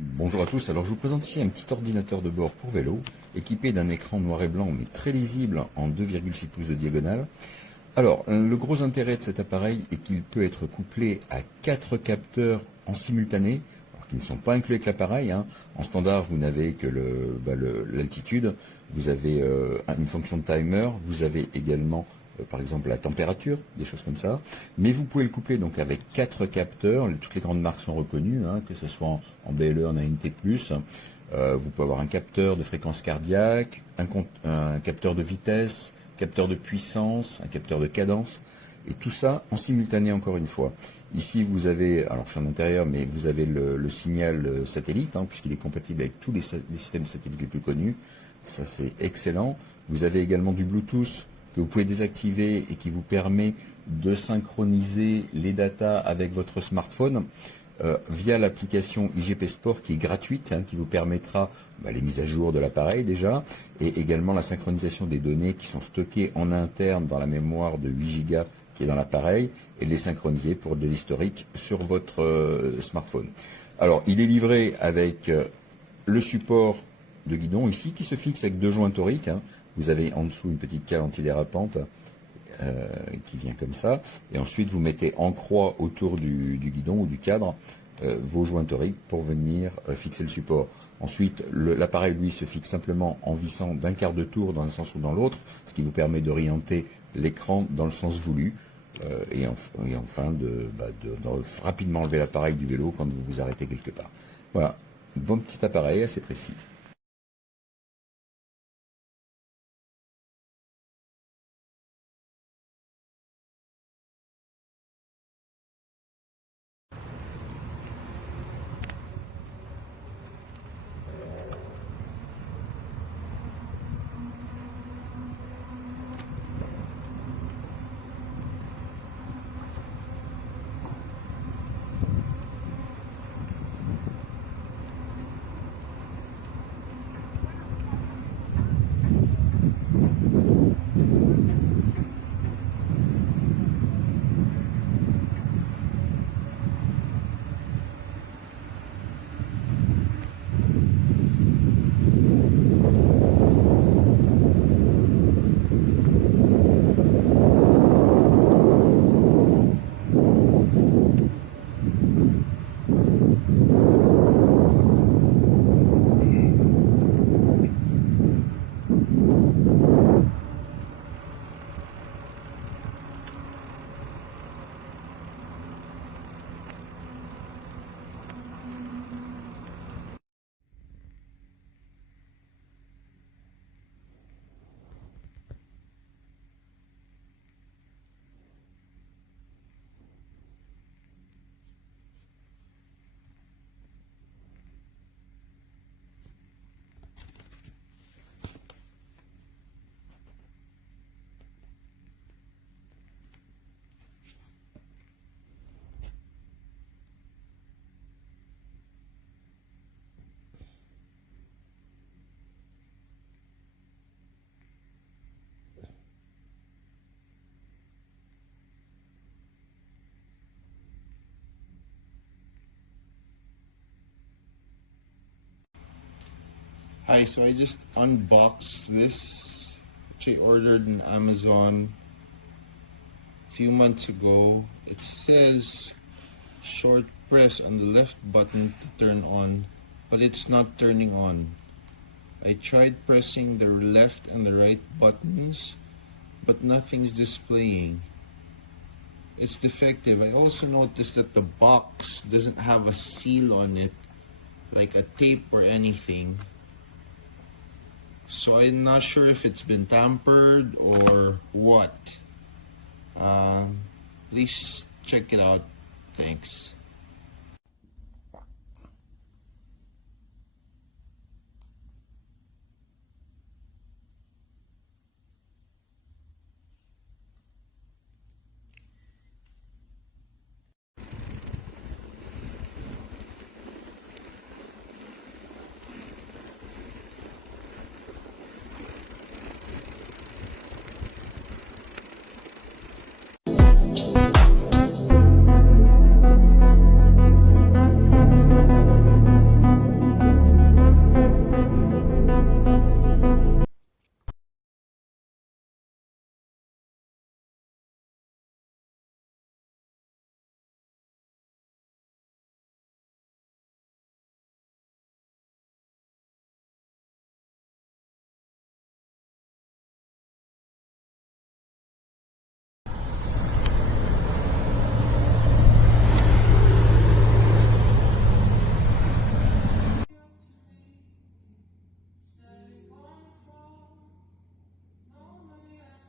Bonjour à tous, alors je vous présente ici un petit ordinateur de bord pour vélo, équipé d'un écran noir et blanc mais très lisible en 2,6 pouces de diagonale. Alors, le gros intérêt de cet appareil est qu'il peut être couplé à 4 capteurs en simultané, alors qui ne sont pas inclus avec l'appareil, hein. En standard, vous n'avez que l'altitude, vous avez une fonction de timer, vous avez également par exemple la température, des choses comme ça. Mais vous pouvez le coupler donc avec 4 capteurs, toutes les grandes marques sont reconnues, hein, que ce soit en BLE, en ANT+. Vous pouvez avoir un capteur de fréquence cardiaque, un capteur de vitesse, capteur de puissance, un capteur de cadence, et tout ça en simultané encore une fois. Ici vous avez, alors je suis en intérieur, mais vous avez le signal satellite, hein, puisqu'il est compatible avec tous les systèmes satellites les plus connus, ça c'est excellent. Vous avez également du Bluetooth que vous pouvez désactiver et qui vous permet de synchroniser les datas avec votre smartphone via l'application IGP Sport qui est gratuite, hein, qui vous permettra les mises à jour de l'appareil déjà, et également la synchronisation des données qui sont stockées en interne dans la mémoire de 8 Go qui est dans l'appareil, et de les synchroniser pour de l'historique sur votre smartphone. Alors, il est livré avec le support de guidon ici, qui se fixe avec 2 joints toriques, hein. Vous avez en dessous une petite cale antidérapante qui vient comme ça, et ensuite vous mettez en croix autour du guidon ou du cadre vos joints toriques pour venir fixer le support. Ensuite, l'appareil lui se fixe simplement en vissant d'un quart de tour dans un sens ou dans l'autre, ce qui vous permet d'orienter l'écran dans le sens voulu, et enfin de rapidement enlever l'appareil du vélo quand vous vous arrêtez quelque part. Voilà, bon petit appareil assez précis. Hi, so I just unboxed this, which I ordered on Amazon a few months ago. It says short press on the left button to turn on, but it's not turning on. I tried pressing the left and the right buttons, but nothing's displaying. It's defective. I also noticed that the box doesn't have a seal on it, like a tape or anything. So I'm not sure if it's been tampered or what. Please check it out. Thanks.